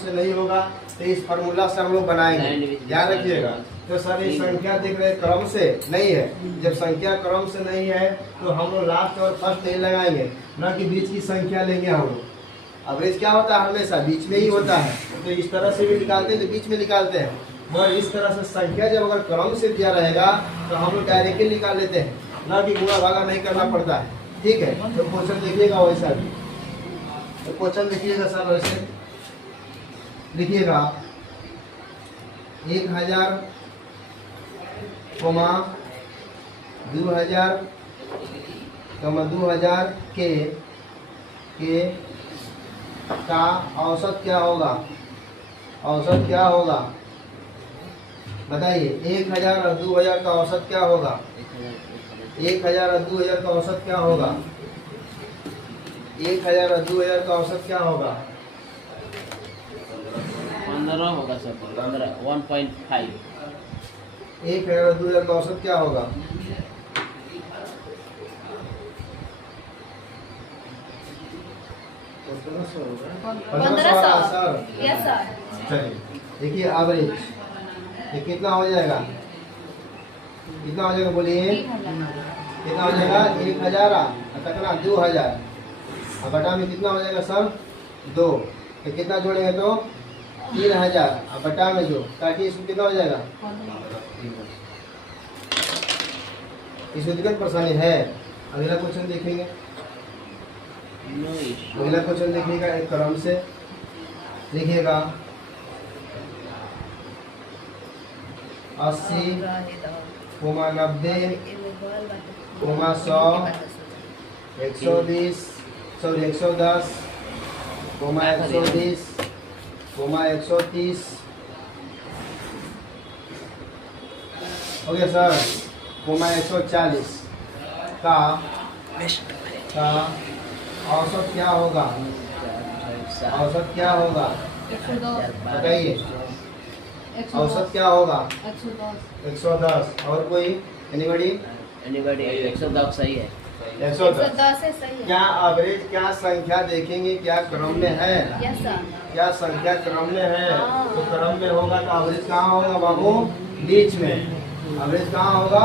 से नहीं होगा तो इस फार्मूला से हम लोग बनाएंगे, ध्यान रखिएगा। तो सर ये संख्या देख रहे हैं क्रम से नहीं है, जब संख्या क्रम से नहीं है तो हम लोग लास्ट और फर्स्ट नहीं लगाएंगे, न कि बीच की संख्या लेंगे हम लोग। एवरेज क्या होता है, हमेशा बीच में ही होता है, तो इस तरह से भी निकालते हैं तो बीच में निकालते हैं। मगर इस तरह से संख्या जब अगर क्रम से दिया रहेगा तो हम लोग डायरेक्टली निकाल लेते हैं, ना कि गुणा भागा नहीं करना पड़ता है, ठीक है। तो क्वेश्चन देखिएगा वैसा भी, तो क्वेश्चन देखिएगा सर वैसे लिखिएगा 1000, 2000, 2000 के का औसत क्या होगा, औसत क्या होगा बताइए। 1000 और 2000 का औसत क्या होगा, 1000 और 2000 का औसत क्या होगा, 1000 और 2000 का औसत क्या होगा, 15 होगा सर, 15 1.5। 1000 और 2000 का औसत क्या होगा, सर। Yes sir. चलिए देखिए एवरेज ये कितना हो जाएगा, कितना हो जाएगा बोलिए, कितना हो जाएगा 1000 और कितना 2000 और बटा में कितना हो जाएगा सर 2, तो कितना जोड़ेंगे तो 3000 और बटा में जो ताकि इसमें कितना हो जाएगा, इसमें दिक्कत परेशानी है। अगला क्वेश्चन देखेंगे, अगला क्वेश्चन देखिएगा एक क्रम से लिखिएगा 80, 90, 100, 120, सॉरी 110, 120, 130 हो गया सर, 140 का औसत क्या होगा, औसत क्या होगा बताइए, औसत क्या होगा 110 और कोई एनीबॉडी 110 सही है, 110 है सही है। क्या एवरेज, क्या संख्या देखेंगे क्या क्रम में है, यस सर। क्या संख्या क्रम में है, हाँ। तो क्रम में होगा तो एवरेज कहाँ होगा बाबू, बीच में। एवरेज कहाँ होगा,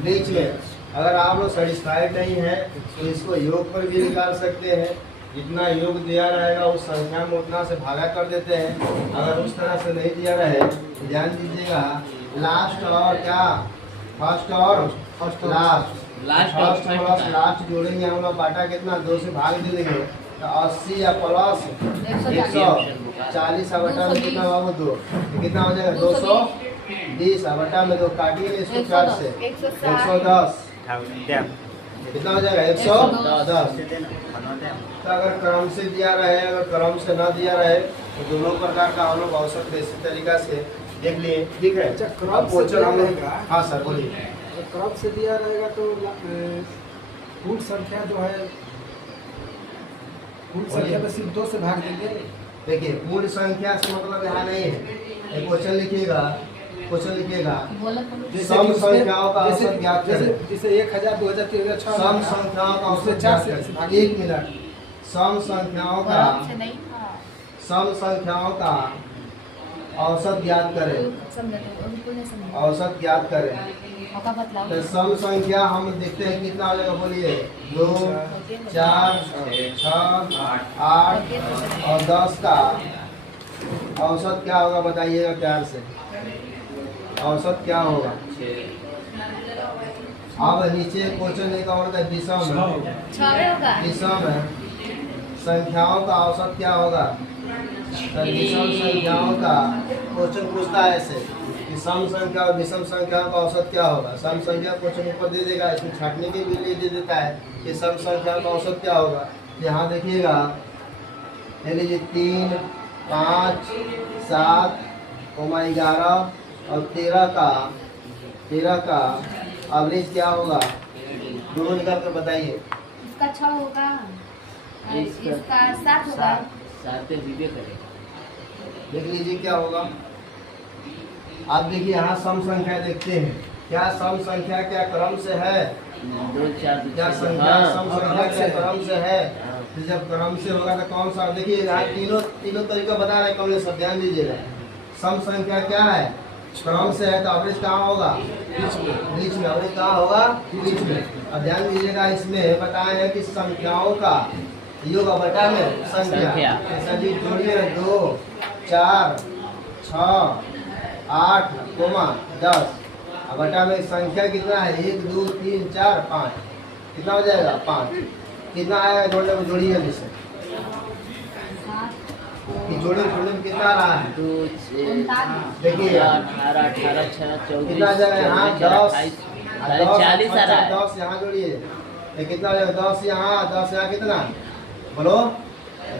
बीच में। अगर आप लोग सेटिस्फाइड नहीं है तो इसको योग पर भी निकाल सकते हैं, जितना योग दिया रहेगा उस संख्या में उतना से भागा कर देते हैं। अगर उस तरह से नहीं दिया रहे तो ध्यान दीजिएगा लास्ट और क्या, फर्स्ट और लास्ट फर्स्ट प्लस लास्ट जोड़ेंगे हम लोग, बाटा कितना 2 से भाग दे देंगे तो 80 या प्लस 140 बटा में कितना होगा 2, तो कितना हो जाएगा 220 बटा में 2 काटिए इसको 4 से 110 कितना हो जाएगा 110। तो अगर क्रम से दिया रहे, अगर क्रम से ना दिया रहे तो दोनों प्रकार का हम लोग औसत बेसिक तरीका से देख लिए, ठीक है। अब क्वेश्चन हम लोग, हाँ सर बोलिए। क्रम से दिया रहेगा तो कुल संख्या जो है, कुल संख्या में सिर्फ 2 से भाग देंगे। देखिए पूर्ण संख्या से मतलब यहाँ नहीं है, एक क्वेश्चन लिखिएगा, क्वेश्चन लिखिएगा सम संख्याओं का औसत ज्ञात करें। जैसे 1000, 2000, 3000, सम संख्याओं का औसत 4 ज्ञात से करें। 1 मिनट, सम संख्याओं का, सम संख्याओं का औसत ज्ञात करें, औसत ज्ञात करें। तो सम संख्या हम देखते हैं कितना हो जाएगा बोलिए, 2, 4, 6, 8 और 10 का औसत क्या होगा बताइएगा प्यार से, औसत क्या होगा। अब नीचे क्वेश्चन एक और था विषम है, विषम है संख्याओं का औसत क्या होगा, तो विषम संख्याओं का क्वेश्चन पूछता है ऐसे कि सम संख्या और विषम संख्याओं का औसत क्या होगा। सम संख्या क्वेश्चन ऊपर दे देगा, इसमें छाटने के लिए दे देता है कि सम संख्या का औसत क्या होगा। यहाँ देखिएगा लीजिए 3, 5, 7, 11 और 13 का एवरेज क्या होगा, दोनों निकाल कर बताइए। इसका 6 होगा, इसका 7 होगा, 7 पे विवेक करेगा। देख लीजिए क्या होगा। आप देखिए यहाँ सम संख्या देखते हैं, क्या सम संख्या क्या क्रम से है, 2 4 क्या संख्या सम संख्या क्या क्रम से है, तो जब क्रम से होगा तो कौन सा, देखिए यहाँ तीनों तरीका बता रहे हैं कमलेश सर, ध्यान दीजिएगा। सम संख्या क्या है, क्रम से है तो एवरेज कहाँ होगा, बीच में। एवरेज कहाँ होगा, बीच में। अब ध्यान दीजिएगा, इसमें बताए हैं कि संख्याओं का योग बटा में संख्या। ऐसा जी जोड़िए 2 4 6 8 10। अब बटा में संख्या कितना है, 1 2 3 4 5, कितना हो जाएगा 5। कितना आएगा जोड़ने को, जोड़िए जल्दी से, जोड़ने में कितना आ रहा है, 2 देखिए 18 18 6 24 कितना आ जाएगा यहाँ 10 40 आ रहा है। 10 यहाँ जोड़िए, ये कितना आ जाएगा, 10 यहाँ कितना बोलो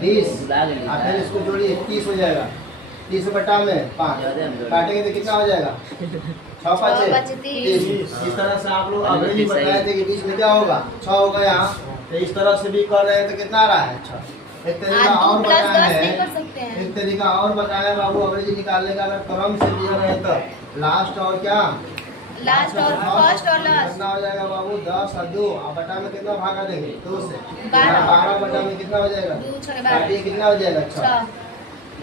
20। और फिर इसको जोड़िए 30 हो जाएगा। 30 बटा में 5 काटेंगे तो कितना हो जाएगा, 6 5 30। इस तरह से आप लोग अभी भी बताए थे कि बीच में क्या होगा, 6 होगा यहाँ। तो इस तरह से भी कर रहे हैं तो कितना आ रहा है 6। एक तरीका और बताया है, एक तरीका और बताया बाबू अवरेज निकालने का, अगर क्रम से दिया रहे तो लास्ट और क्या, लास्ट और फर्स्ट और लास्ट कितना हो जाएगा बाबू, 10 और 2। अब बटा में कितना भागा देंगे, 2 से 12। 12 बटा में कितना हो जाएगा, 2 6 काटिए कितना हो जाएगा 6।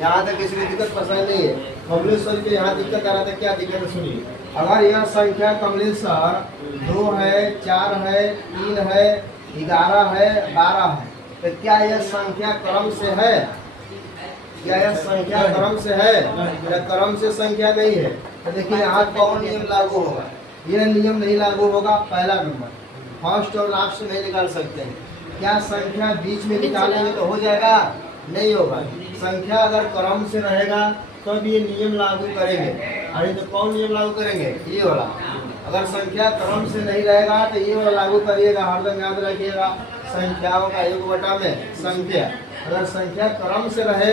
यहाँ तक किसी को दिक्कत पसंद नहीं है। कमलेश सर के यहाँ दिक्कत आ रहा था, क्या दिक्कत है सुनिए। अगर यह संख्या कमलेश सर 2 है, 4 है, 3 है, 11 है, 12 है, तो क्या यह संख्या क्रम से है, क्या यह संख्या क्रम से है या क्रम से संख्या नहीं है। तो देखिए यहाँ कौन नियम लागू होगा, यह नियम नहीं लागू होगा। पहला नंबर, फर्स्ट और लास्ट से नहीं निकाल सकते हैं। क्या संख्या बीच में निकालेंगे तो हो जाएगा, नहीं होगा। संख्या अगर क्रम से रहेगा तब तो ये नियम लागू करेंगे, अरे तो कौन नियम लागू करेंगे, ये वाला। अगर संख्या क्रम से नहीं रहेगा तो ये वाला लागू करिएगा, हरदम याद रखिएगा, संख्याओं का योग बटा में संख्या। अगर संख्या क्रम से रहे,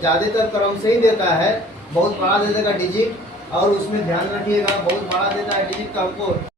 ज्यादातर क्रम से ही देता है, बहुत बड़ा दे देगा डिजिट, और उसमें ध्यान रखिएगा बहुत बड़ा देता है डिजिट तो हमको